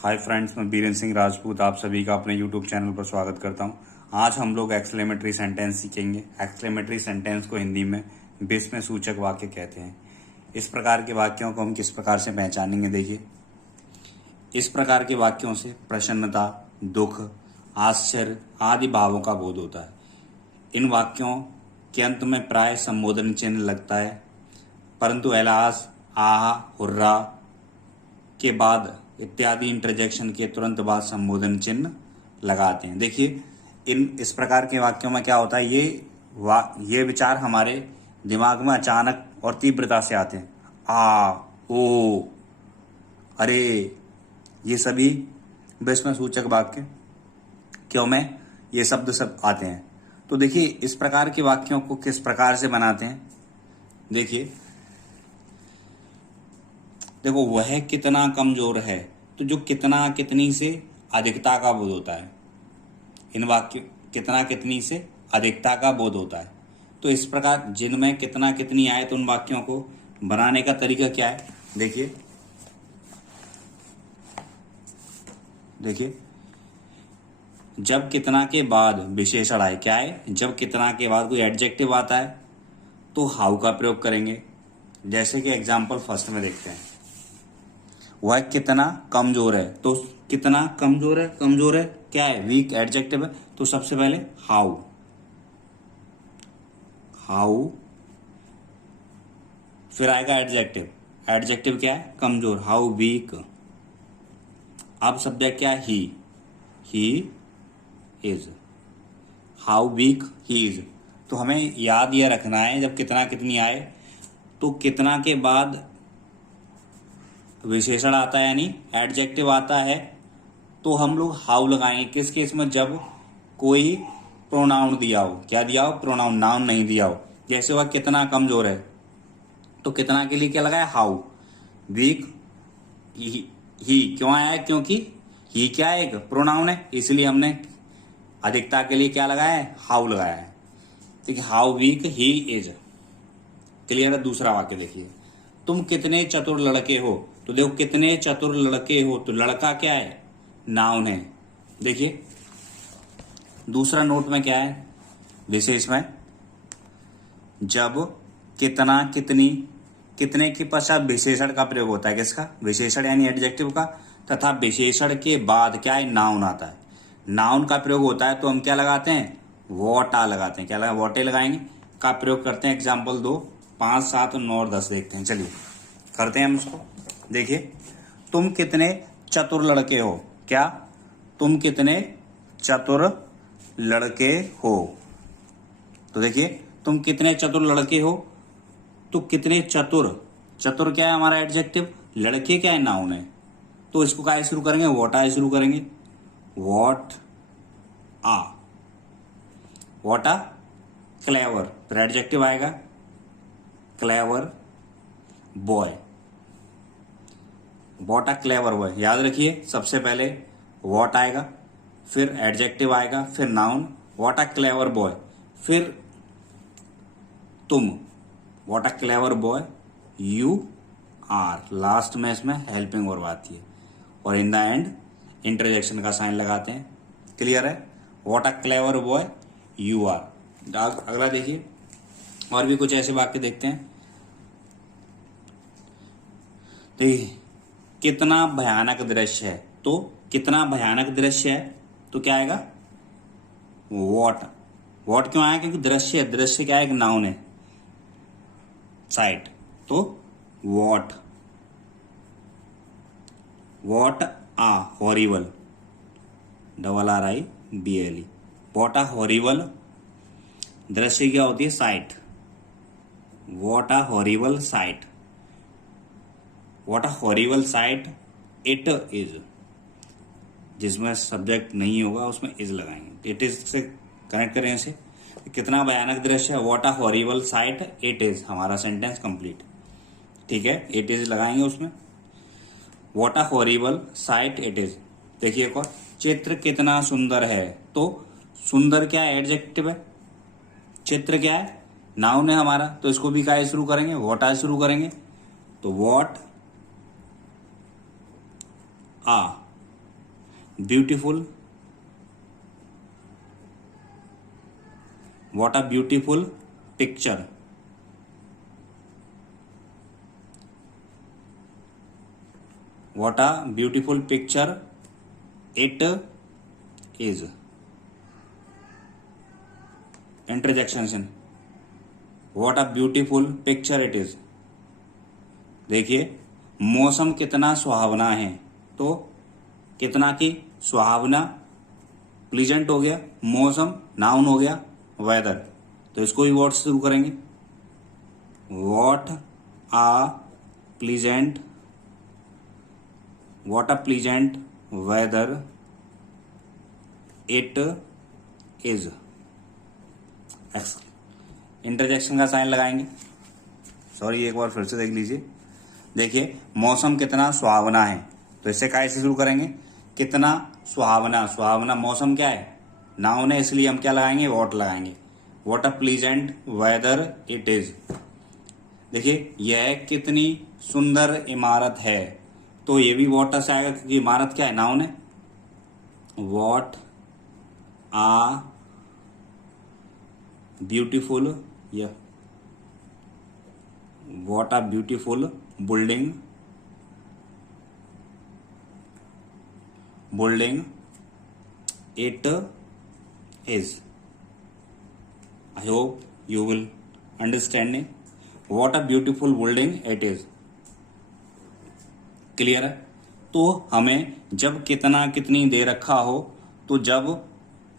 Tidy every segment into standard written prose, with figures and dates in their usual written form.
Hi friends, मैं बीरेन सिंह राजपूत आप सभी का अपने यूट्यूब चैनल पर स्वागत करता हूं। आज हम लोग एक्सक्लेमेटरी सेंटेंस सीखेंगे। एक्सक्लेमेटरी सेंटेंस को हिंदी में विस्मय सूचक वाक्य कहते हैं। इस प्रकार के वाक्यों को हम किस प्रकार से पहचानेंगे, देखिए। इस प्रकार के वाक्यों से प्रसन्नता, दुख, आश्चर्य आदि भावों का बोध होता है। इन वाक्यों के अंत में प्राय संबोधन चिन्ह लगता है, परंतु एलास, आहा, हुर्रा के बाद इत्यादि इंटरजेक्शन के तुरंत बाद संबोधन चिन्ह लगाते हैं। देखिए, इस प्रकार के वाक्यों में क्या होता है, ये विचार हमारे दिमाग में अचानक और तीव्रता से आते हैं। आ, ओ, अरे, ये सभी विस्मय सूचक वाक्य क्यों में ये शब्द सब आते हैं। तो देखिए, इस प्रकार के वाक्यों को किस प्रकार से बनाते हैं, देखिए। देखो, वह कितना कमजोर है, तो जो कितना कितनी से अधिकता का बोध होता है। इन वाक्य कितना कितनी से अधिकता का बोध होता है। तो इस प्रकार जिनमें कितना कितनी आए तो उन वाक्यों को बनाने का तरीका क्या है, देखिए। जब कितना के बाद विशेषण आए, क्या है, जब कितना के बाद कोई एडजेक्टिव आता है तो हाउ का प्रयोग करेंगे। जैसे कि एग्जाम्पल फर्स्ट में देखते हैं, वह कितना कमजोर है। तो कितना कमजोर है क्या है, वीक एडजेक्टिव है। तो सबसे पहले हाउ फिर आएगा एडजेक्टिव क्या है, कमजोर, हाउ वीक। अब सब्जेक्ट क्या है, he is, how weak he is. तो हमें याद यह रखना है, जब कितना कितनी आए तो कितना के बाद विशेषण आता है यानी एडजेक्टिव आता है तो हम लोग हाउ लगाएंगे। किस केस में, जब कोई प्रोनाउन दिया हो। क्या दिया हो, प्रोनाउन, नाउन नहीं दिया हो। जैसे वह कितना कमजोर है तो कितना के लिए क्या लगाया, हाउ। वीक ही क्यों आया है, क्योंकि ही क्या है, एक प्रोनाउन है, इसलिए हमने अधिकता के लिए क्या लगाया है, हाउ लगाया है। ठीक है, how weak he is. Clear है। दूसरा वाक्य देखिए, तुम कितने चतुर लड़के हो। तो देखो, कितने चतुर लड़के हो, तो लड़का क्या है, नाउन है। देखिए, दूसरा नोट में क्या है, विशेष में, जब कितना कितनी, कितने के पश्चात विशेषण का प्रयोग होता है। किसका, विशेषण यानी एडजेक्टिव का, तथा विशेषण के बाद क्या है, नाउन आता है। नाउन का प्रयोग होता है तो हम क्या लगाते हैं, वॉटा लगाते हैं। क्या लगा, वॉटे लगाएंगे, का प्रयोग करते हैं। एग्जाम्पल 2, 5, 7, 9 और 10 देखते हैं। चलिए करते हैं हम इसको। देखिए, तुम कितने चतुर लड़के हो। क्या, तुम कितने चतुर लड़के हो। तो देखिए, तुम कितने चतुर लड़के हो, तो कितने चतुर क्या है हमारा एडजेक्टिव, लड़के क्या है, नाउन है। तो इसको क्या शुरू करेंगे, वॉटा शुरू करेंगे। वॉट आ क्लेवर, फिर एडजेक्टिव आएगा clever boy. What a clever boy, याद रखिए, सबसे पहले वॉट आएगा, फिर एडजेक्टिव आएगा, फिर noun, what a clever boy, फिर तुम, what a clever boy you are. Last में इसमें हेल्पिंग वर्ब आती है और इन द एंड इंटरजेक्शन का साइन लगाते हैं। क्लियर है। What a clever boy you are. अगला देखिए, और भी कुछ ऐसे वाक्य देखते हैं। देखिए, कितना भयानक दृश्य है। तो कितना भयानक दृश्य है, तो क्या आएगा, वॉट क्यों आया, क्योंकि दृश्य क्या है, एक नाउन है, साइट। तो what a horrible, RIBLE। What a horrible, दृश्य क्या होती है, sight. What a horrible sight, what a horrible sight it is. जिसमें सब्जेक्ट नहीं होगा उसमें इज लगाएंगे। इट इज से कनेक्ट करें इसे, कितना भयानक दृश्य है, what a horrible sight it is, हमारा सेंटेंस कंप्लीट। ठीक है, इट इज लगाएंगे उसमें, what a horrible sight it is. देखिए एक और, चित्र कितना सुंदर है। तो सुंदर क्या है, एडजेक्टिव है, चित्र क्या है, नाउन है हमारा। तो इसको भी क्या शुरू करेंगे, वॉट आ शुरू करेंगे। तो what a beautiful, what a beautiful picture, what a beautiful picture it is. Interjection, what a beautiful picture it is. देखिए मौसम कितना सुहावना है, तो कितना की सुहावना प्लीजेंट हो गया, मौसम नाउन हो गया, वेदर तो इसको भी वर्ड से शुरू करेंगे। What a pleasant, what a pleasant weather it is. Interjection का साइन लगाएंगे। सॉरी, एक बार फिर से देख लीजिए। देखिए मौसम कितना सुहावना है, तो इससे कैसे शुरू करेंगे, कितना सुहावना, सुहावना मौसम क्या है, नाउन है, इसलिए हम क्या लगाएंगे, व्हाट लगाएंगे। What a pleasant weather it is. देखिए यह कितनी सुंदर इमारत है, तो ये भी व्हाट से आएगा क्योंकि इमारत क्या है, नाउन है। व्हाट आ ब्यूटीफुल, या what a beautiful building, building it is. I hope you will understand it. What a beautiful building it is. Clear है। तो हमें जब कितना कितनी दे रखा हो, तो जब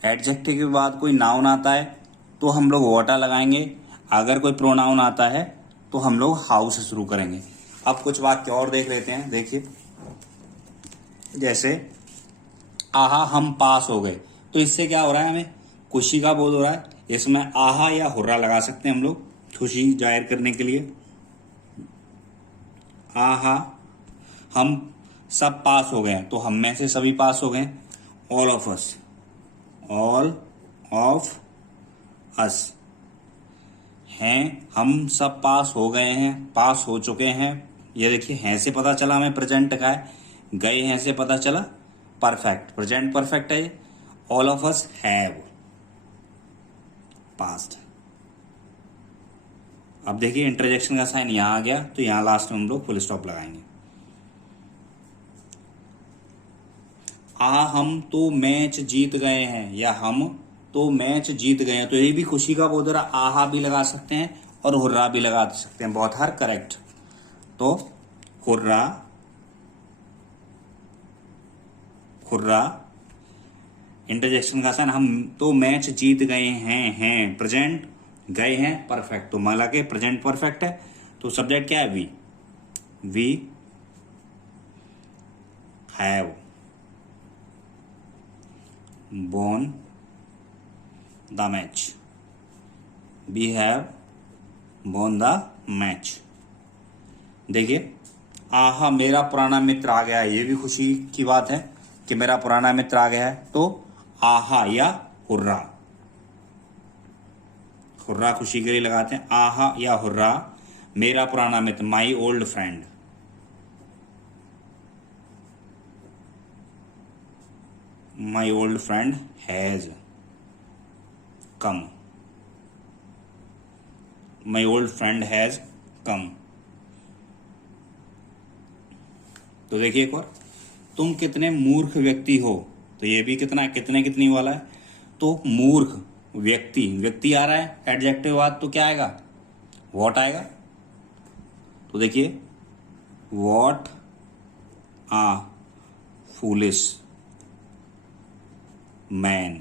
एडजेक्टिव के बाद कोई नाउन आता है तो हम लोग व्हाट लगाएंगे, अगर कोई प्रोनाउन आता है तो हम लोग हाउ से शुरू करेंगे। अब कुछ वाक्य और देख लेते हैं। देखिए जैसे आहा हम पास हो गए, तो इससे क्या हो रहा है, हमें खुशी का बोध हो रहा है। इसमें आहा या हुर्रा लगा सकते हैं हम लोग खुशी जाहिर करने के लिए। आहा हम सब पास हो गए, तो हम में से सभी पास हो गए, all of us, all of us हैं, हम सब पास हो गए हैं, पास हो चुके हैं। ये देखिए हैं से पता चला हमें प्रेजेंट का है, गए हैं से पता चला परफेक्ट, प्रेजेंट परफेक्ट है। All of us have past. अब देखिए इंटरजेक्शन का साइन यहां आ गया, तो यहां लास्ट में हम लोग फुल स्टॉप लगाएंगे। हम तो मैच जीत गए हैं, या हम तो मैच जीत गए हैं, तो ये भी खुशी का बोध रहा, आहा भी लगा सकते हैं और हुर्रा भी लगा सकते हैं, बहुत हर करेक्ट। तो हुर्रा, हुर्रा इंटरजेक्शन का साइन, हम तो मैच जीत गए हैं प्रेजेंट, गए हैं परफेक्ट, तो माला के प्रेजेंट परफेक्ट है, तो सब्जेक्ट क्या है, we have won the match, we have won the match। देखिए आहा मेरा पुराना मित्र आ गया है, ये भी खुशी की बात है कि मेरा पुराना मित्र आ गया है, तो आहा या हुर्रा, हुर्रा खुशी के लिए लगाते हैं। आहा या हुर्रा मेरा पुराना मित्र, my old friend, my old friend has come, my old friend has come। तो देखिए एक और, तुम कितने मूर्ख व्यक्ति हो, तो ये भी कितना कितने कितनी वाला है, तो मूर्ख व्यक्ति, व्यक्ति आ रहा है एडजेक्टिव बाद, तो क्या आएगा, व्हाट आएगा। तो देखिए what a foolish man,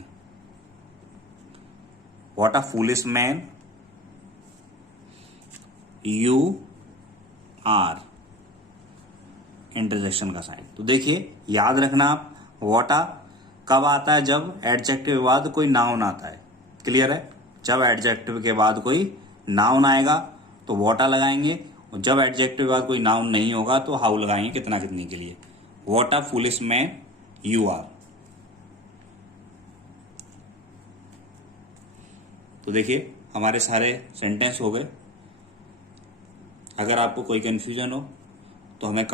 what a foolish man you are. Interjection का साइन, तो देखिए याद रखना आप, व्हाट आ कब आता है, जब एडजेक्टिव के बाद कोई नाउन आता है। क्लियर है, जब एडजेक्टिव के बाद कोई नाउन आएगा तो व्हाट आ लगाएंगे, और जब एडजेक्टिव के बाद कोई नाउन नहीं होगा तो हाउ लगाएंगे कितना कितनी के लिए। What a foolish man you are. तो देखिए हमारे सारे सेंटेंस हो गए। अगर आपको कोई कंफ्यूजन हो तो हमें